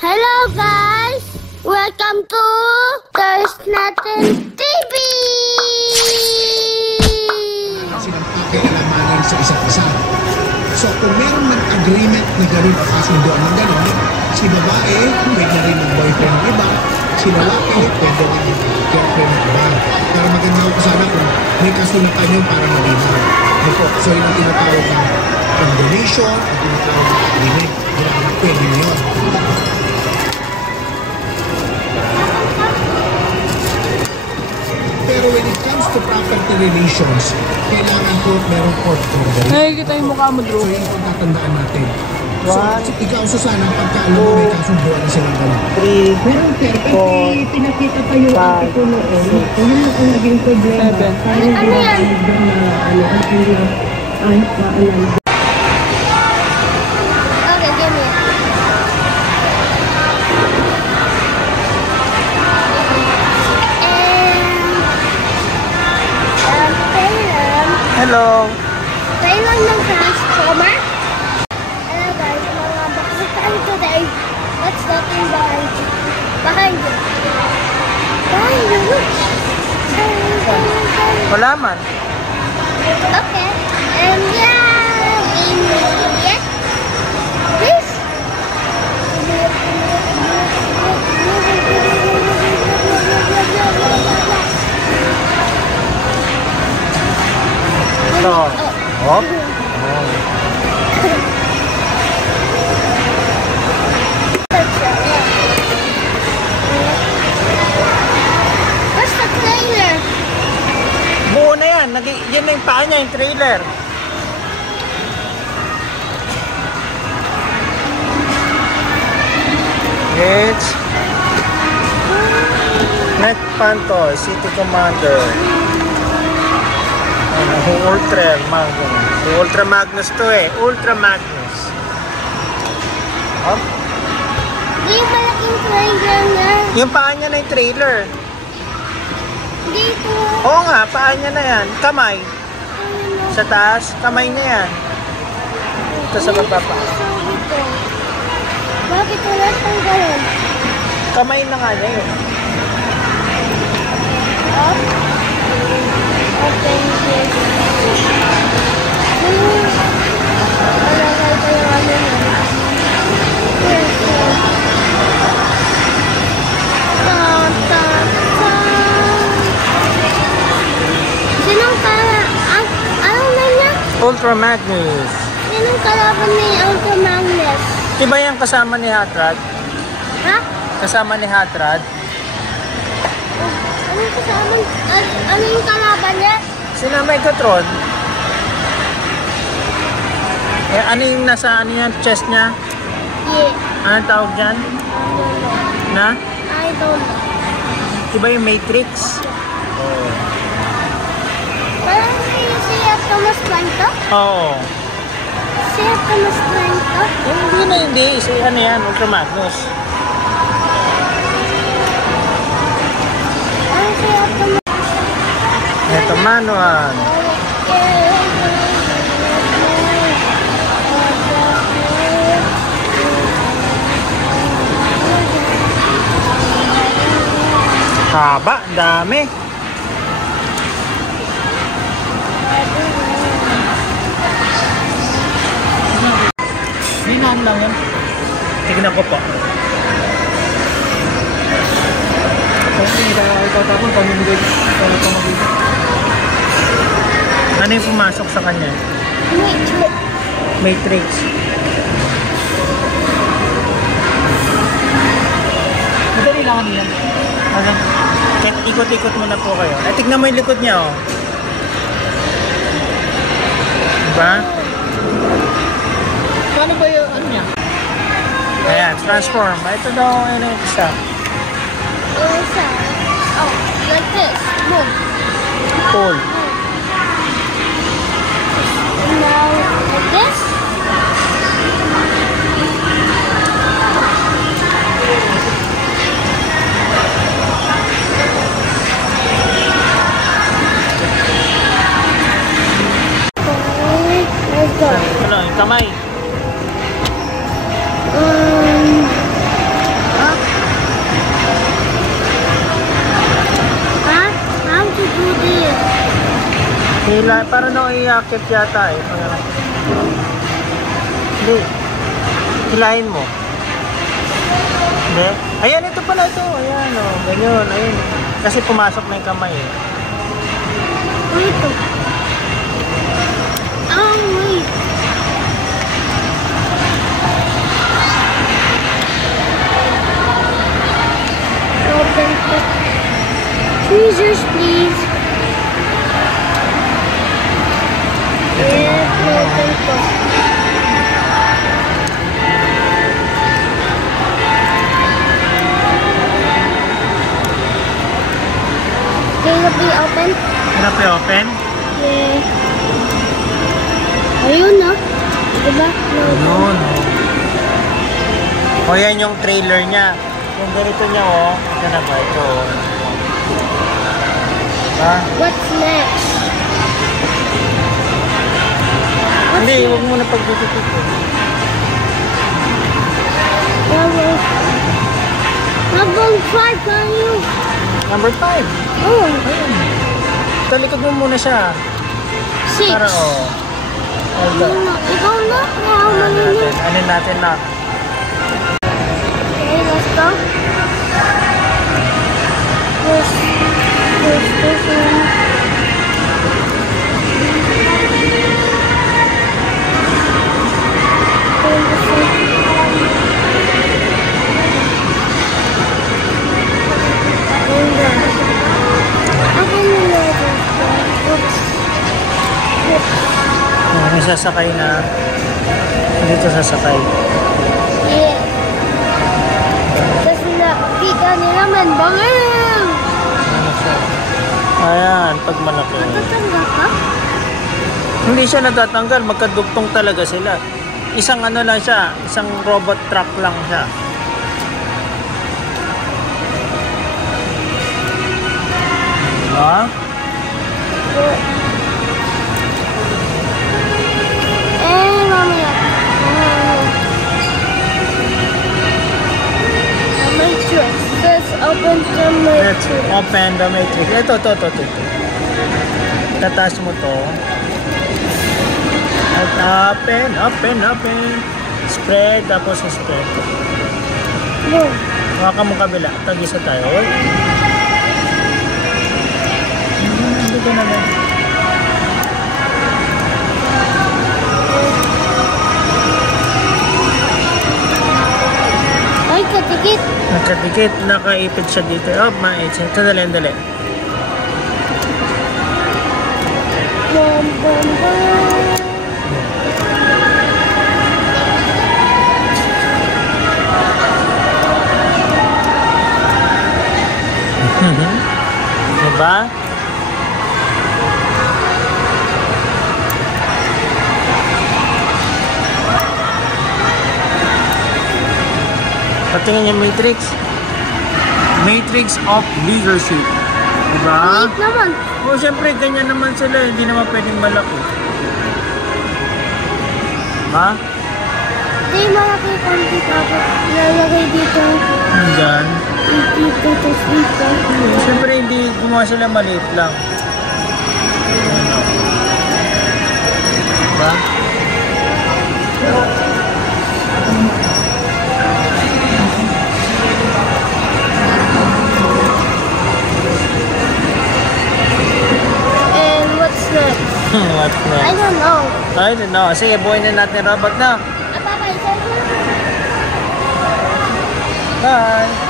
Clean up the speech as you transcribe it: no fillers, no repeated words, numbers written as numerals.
Hello guys! Welcome to Thirst Natin TV! Silang pakialamanin sa isa't isa. So kung meron man agreement na gano'n at kasunduan ng gano'n, si babae pwede rin ng boyfriend ng iba, si lalaki pwede rin ng girlfriend ng iba. Para maganda ko sana kung may kasulatan yun para malinaw. So yun ang tinatawag ng combination at tinatawag ng agreement. Pwede yun. Pero when it comes to property relations, kailangan po merong court order. Nakikita yung mukha mo, Drew. So yun ang tatandaan natin. So, ikaw, Susana, pagkaalam mo may kasunduan na silang gano'n. 3, meron sir, kasi pinakita pa yung ate ko noon. Yun ang naging problema. Parang Ano yan? ang hirap ay paalam. Okay, give me. Hello. Taylor ng Transformer. Hello guys, mga bakit tayo today? What's that thing behind you? Behind you. Behind you. Wala man. Okay. And yeah, game yes. Please. Ito. Oh. What's the trailer? Buo na yan. Yan na yung paa niya, yung trailer. It's Net Panto, City Commander. Ultra Magnus. Ultra Magnus to eh. Ultra Magnus. Oh. Yung malaking trailer na. Yung paa niya na yung trailer. Dito. Oo nga, paa niya na yan. Kamay. Sa taas, kamay na yan. Ito sa baba pa. Dito. Bakit wala siyang ganun? Kamay na nga niya yun. Up. Open this. Alagay ko yung ano yun. Yes, yes. Ta, ta, ta. Sinong ano na niya? Ultra Magnus. Sinong kalaban ni Ultra Magnus? Diba yung kasama ni Hot Rod? Ha? Kasama ni Hot Rod? Anong kasama? Ano yung kalaban niya? Sina Megatron. Eh, ano yung nasa yung chest niya? Yeah. Anong tawag dyan? I don't know. Na? I don't know. Diba yung Matrix? Oo. Parang si Thomas Planto? Oo. Si Thomas Planto? Hindi. Si ano yan, Ultra Magnus. Parang si Thomas. Ito, manual. Haba, dami. Hinaan lang yan. Tignan ko po. Ano yung pumasok sa kanya? Matrix. Madali lang yan. Ano? Ikot-ikot muna po kayo. Ay, tignan mo yung likod niya, oh. Diba? Paano ba yung ano niya? Ayan, transform. Ito daw yung isa. Isa. Oh, like this. Move. Pull. And now, like this. kamay. Para nung iakit yata eh. Hindi. Hilahin mo. Hindi. Ayan, ito pala ito. Ayan, o. Ganyan, ayun. Kasi pumasok na yung kamay eh. Ito. Wait. Open the tweezers, please. Yeah, open the. Can you be open? Hirap i-open? Yeah. Ayun na. Diba? Ayun. O yan yung trailer niya. Yung ganito niya o. Yan na ba? Ito o. Ha? What's next? Hindi, huwag mo na pagtutupit ko. Number 5, can you? Number 5. Oh, Ayun. Talikod mo muna siya. 6. Para o. Hold on. Ikaw na. Anin natin na. Okay, let's go. First this one. Then this one. And I can know this one. Oops. May sasakay na. Dito sasakay. Yeah. Tapos nakita nila man, bangin! Ano siya? Ayan, pag malaki. Natatanda ka? Hindi siya natatanggal, magkadugtong talaga sila. Isang ano lang siya, isang robot truck lang siya. Diba? Mamaya. Matrix. Let's open the Let's matrix. open the matrix. Ito. Tataas mo to. At open. Spread, tapos spread. No. Hawakan mo kabila. Tag-isa tayo. Dito na lang. Ay, katikit. Nakadikit, nakaipit siya dito. Oh, maipit. Dali. Bum, bum, bum. Diba? Patingin yung Matrix. Matrix of Leadership. Diba? Wait naman. O, syempre, ganyan naman sila. Hindi naman pwedeng malaki. Ha? Di malaki konti tapos lalagay dito. Hanggang? Dito, tapos dito. Syempre, hindi gumawa sila maliit lang. Ano? Diba? And what's next? What next? I don't know. I don't know. Sige, buhay na natin robot na. Bye-bye. Bye!